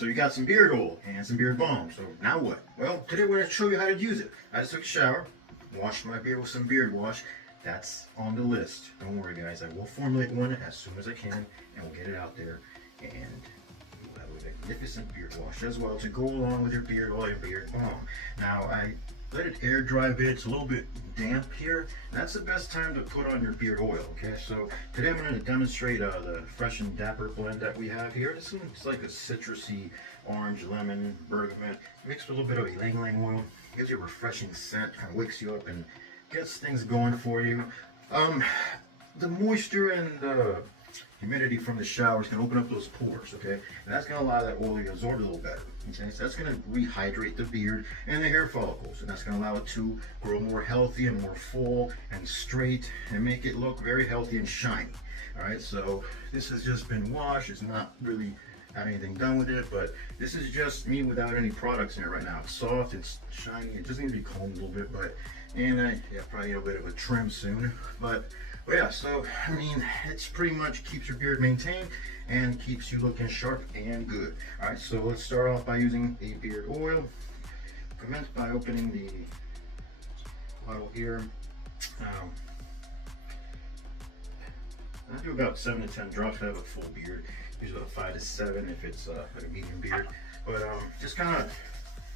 So you got some beard oil and some beard balm. So now what? Well, today we're going to show you how to use it. I just took a shower, washed my beard with some beard wash. That's on the list. Don't worry guys, I will formulate one as soon as I can and we'll get it out there. And we'll have a magnificent beard wash as well to go along with your beard oil and beard balm. Now I let it air dry a bit. It's a little bit damp here. That's the best time to put on your beard oil. Okay, so today I'm going to demonstrate the Fresh and Dapper blend that we have here. This one's like a citrusy orange, lemon, bergamot mixed with a little bit of ylang ylang oil. Gives you a refreshing scent, kind of wakes you up and gets things going for you. The moisture and the humidity from the shower is going to open up those pores, okay? And that's going to allow that oil to absorb a little better, okay? So that's going to rehydrate the beard and the hair follicles, and that's going to allow it to grow more healthy and more full and straight and make it look very healthy and shiny. All right, so this has just been washed. It's not really had anything done with it, but this is just me without any products in it right now. It's soft, it's shiny, it just needs to be combed a little bit, but probably need a bit of a trim soon. But yeah, so I mean, it's pretty much keeps your beard maintained and keeps you looking sharp and good. All right, so let's start off by using a beard oil. Commence by opening the bottle here. I do about 7 to 10 drops. I have a full beard. Usually about 5 to 7 if it's like a medium beard. But just kind of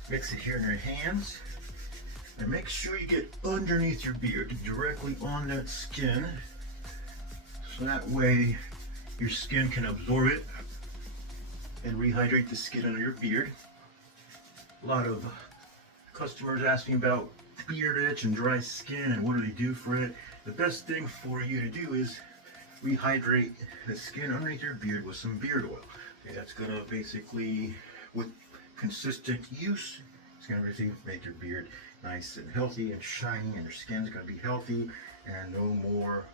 mix it here in your hands. And make sure you get underneath your beard, directly on that skin. So that way your skin can absorb it and rehydrate the skin under your beard. A lot of customers asking about beard itch and dry skin and what do they do for it. The best thing for you to do is rehydrate the skin underneath your beard with some beard oil. Okay, that's gonna basically, with consistent use, it's gonna basically make your beard nice and healthy and shiny, and your skin's gonna be healthy and no more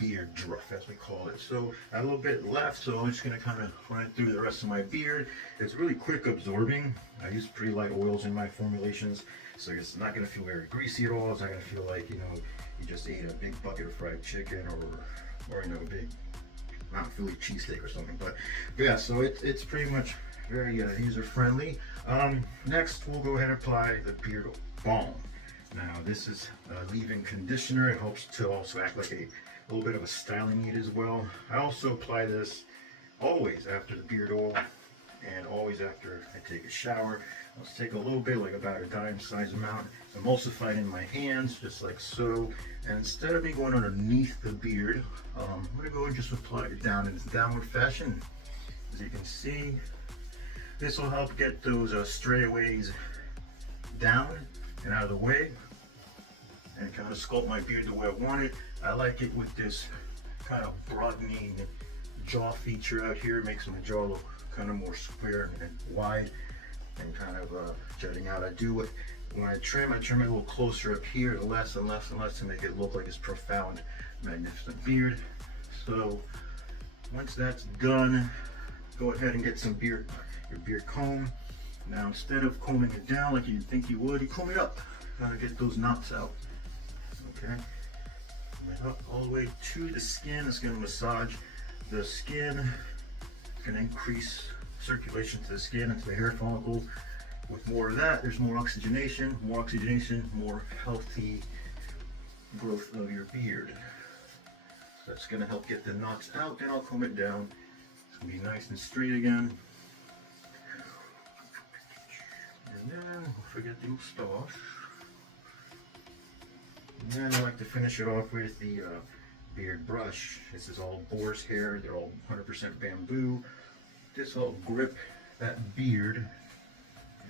beard druff, as we call it. So I have a little bit left, so I'm just gonna kind of run it through the rest of my beard. It's really quick absorbing. I use pretty light oils in my formulations, so it's not gonna feel very greasy at all. It's not gonna feel like, you know, you just ate a big bucket of fried chicken or you know, a big Mount Philly cheesesteak or something. But yeah, so it's pretty much very user friendly. Next we'll go ahead and apply the beard balm. Now this is a leave-in conditioner. It helps to also act like a little bit of a styling aid as well. I also apply this always after the beard oil and always after I take a shower. Let's take a little bit, like about a dime size amount, emulsify it in my hands, just like so. And instead of me going underneath the beard, I'm gonna go and just apply it down in this downward fashion. As you can see, this will help get those strayaways down and out of the way and kind of sculpt my beard the way I want it. I like it with this kind of broadening jaw feature out here. It makes my jaw look kind of more square and wide and kind of jutting out. I do it when I trim it a little closer up here, less and less and less, to make it look like this profound, magnificent beard. So once that's done, go ahead and get some your beard comb. Now instead of combing it down like you'd think you would, you comb it up. Gotta get those knots out. Okay, comb it up all the way to the skin. It's gonna massage the skin. It's gonna increase circulation to the skin and to the hair follicles. With more of that, there's more oxygenation, more healthy growth of your beard. So that's gonna help get the knots out. Then I'll comb it down. It's gonna be nice and straight again. And then we'll forget the moustache. And then I like to finish it off with the beard brush. This is all boar's hair. They're all 100% bamboo. This will grip that beard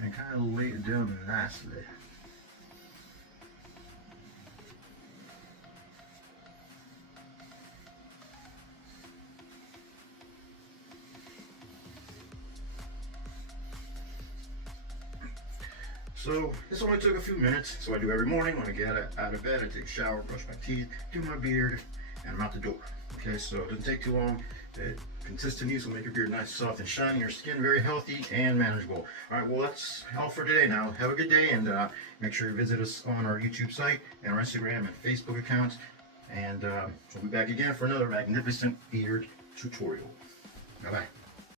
and kind of lay it down nicely. So this only took a few minutes. So I do every morning when I get out of bed. I take a shower, brush my teeth, do my beard, and I'm out the door. Okay, so it doesn't take too long. Consistent use will make your beard nice, soft, and shiny, your skin very healthy and manageable. All right, well, that's all for today now. Have a good day, and make sure you visit us on our YouTube site and our Instagram and Facebook accounts. And we'll be back again for another magnificent beard tutorial. Bye-bye.